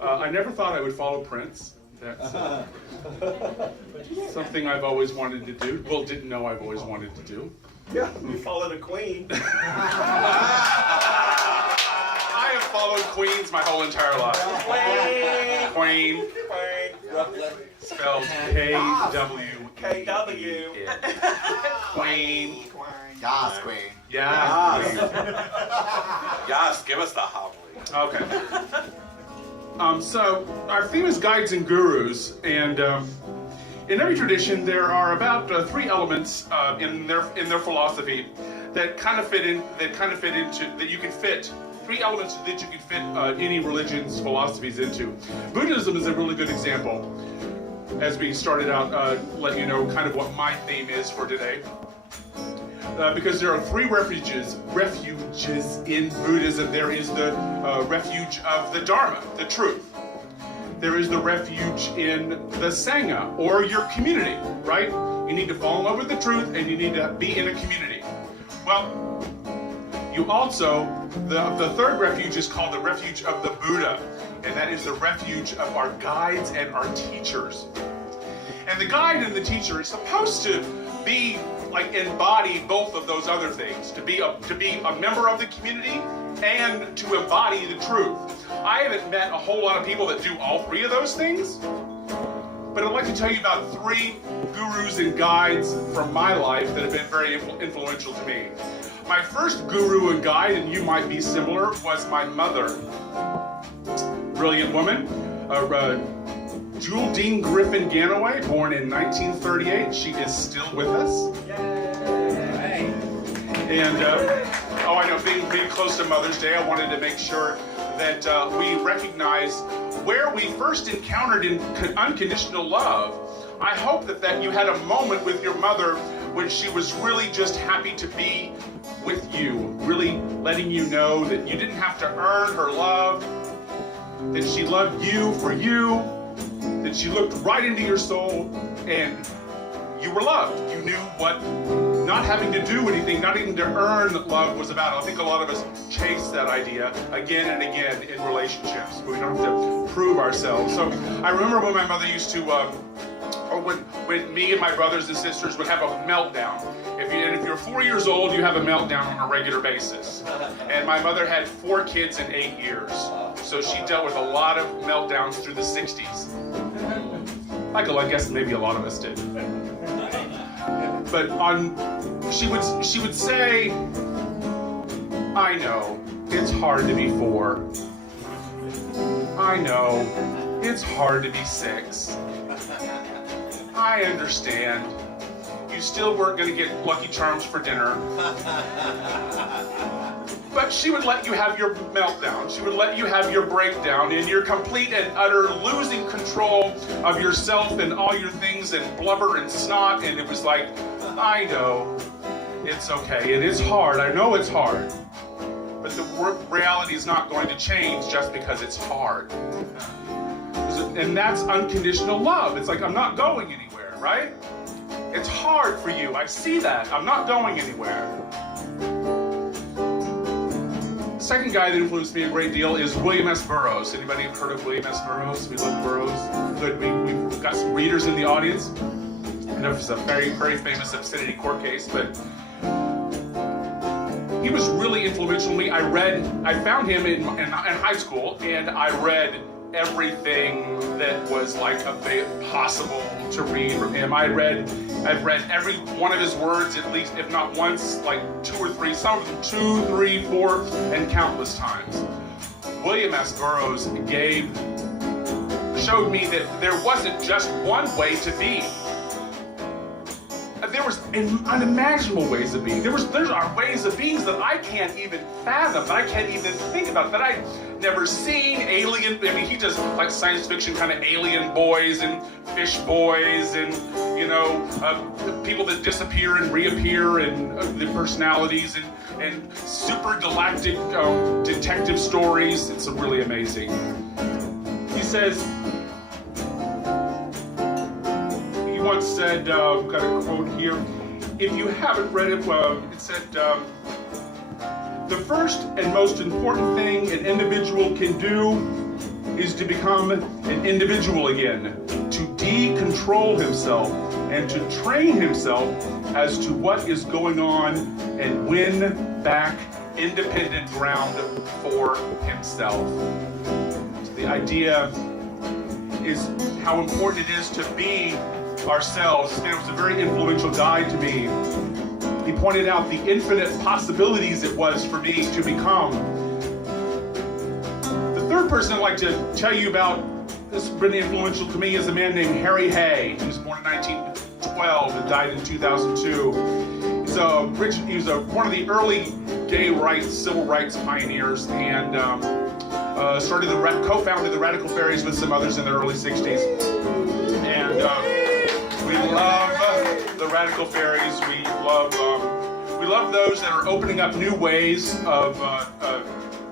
I never thought I would follow Prince. That's something I've always wanted to do. Well, didn't know I've always wanted to do. Yeah, you followed a queen. I have followed queens my whole entire life. Queen. Spelled K-W. Queen. Yas, queen. Yes. Yes, give us the homily. Okay. So our theme is guides and gurus, and in every tradition there are about 3 elements in their philosophy that kind of fit into that you can fit. 3 elements that you can fit any religion's philosophies into. Buddhism is a really good example. As we started out, let you know kind of what my theme is for today. Because there are 3 refuges in Buddhism. There is the refuge of the Dharma, the truth. There is the refuge in the Sangha, or your community, right? You need to fall in love with the truth, and you need to be in a community. Well, you also, the 3rd refuge is called the refuge of the Buddha, and that is the refuge of our guides and our teachers. And the guide and the teacher is supposed to be embody both of those other things, to be a member of the community and to embody the truth. I haven't met a whole lot of people that do all 3 of those things, but I'd like to tell you about 3 gurus and guides from my life that have been very influential to me. My first guru and guide, and you might be similar, was my mother. Brilliant woman, Glen Ganaway, born in 1938. She is still with us. Yay! And, I know, being close to Mother's Day, I wanted to make sure that we recognize where we first encountered unconditional love. I hope that you had a moment with your mother when she was really just happy to be with you, really letting you know that you didn't have to earn her love, that she loved you for you, that she looked right into your soul, and you were loved. You knew what not having to do anything, not even to earn love was about. I think a lot of us chase that idea again and again in relationships. We don't have to prove ourselves. So I remember when my mother used to, or when me and my brothers and sisters would have a meltdown. If you're 4 years old, you have a meltdown on a regular basis. And my mother had 4 kids in 8 years. So she dealt with a lot of meltdowns through the 60s. I guess maybe a lot of us did. But she would say, I know, it's hard to be 4. I know, it's hard to be 6. I understand. You still weren't going to get Lucky Charms for dinner. But she would let you have your meltdown. She would let you have your breakdown and your complete and utter losing control of yourself and all your things and blubber and snot. And it was like, I know, it's okay. It is hard. I know it's hard. But the reality is not going to change just because it's hard. And that's unconditional love. It's like, I'm not going anywhere, right? It's hard for you. I see that. I'm not going anywhere. Second guy that influenced me a great deal is William S. Burroughs. Anybody heard of William S. Burroughs? We love Burroughs. Good. We've got some readers in the audience. I know it's a very, very famous obscenity court case, but he was really influential to me. I found him in high school, and I read everything that was like a bit possible to read from him. I've read every one of his words at least, if not once, like 2 or 3, some of them 2, 3, 4, and countless times. William S. Burroughs showed me that there wasn't just one way to be. There was unimaginable ways of being. There are ways of beings that I can't even fathom, that I can't even think about, that I've never seen. Alien, I mean, he just like science fiction kind of alien boys and fish boys and, people that disappear and reappear and the personalities and super galactic detective stories. It's really amazing. He says, once said, got a quote here, if you haven't read it, it said, the first and most important thing an individual can do is to become an individual again, to decontrol himself and to train himself as to what is going on and win back independent ground for himself. So the idea is how important it is to be ourselves. And it was a very influential guide to me. He pointed out the infinite possibilities it was for me to become. The third person I'd like to tell you about, this has been influential to me, is a man named Harry Hay. He was born in 1912 and died in 2002. He was one of the early gay rights, civil rights pioneers, and co-founded the Radical Fairies with some others in the early 60s. And we love the Radical Fairies. We love those that are opening up new ways of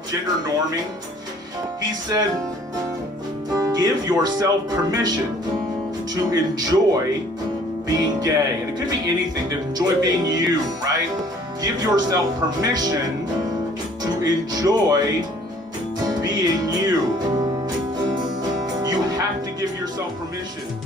gender norming. He said, give yourself permission to enjoy being gay. And it could be anything, to enjoy being you, right? Give yourself permission to enjoy being you. You have to give yourself permission.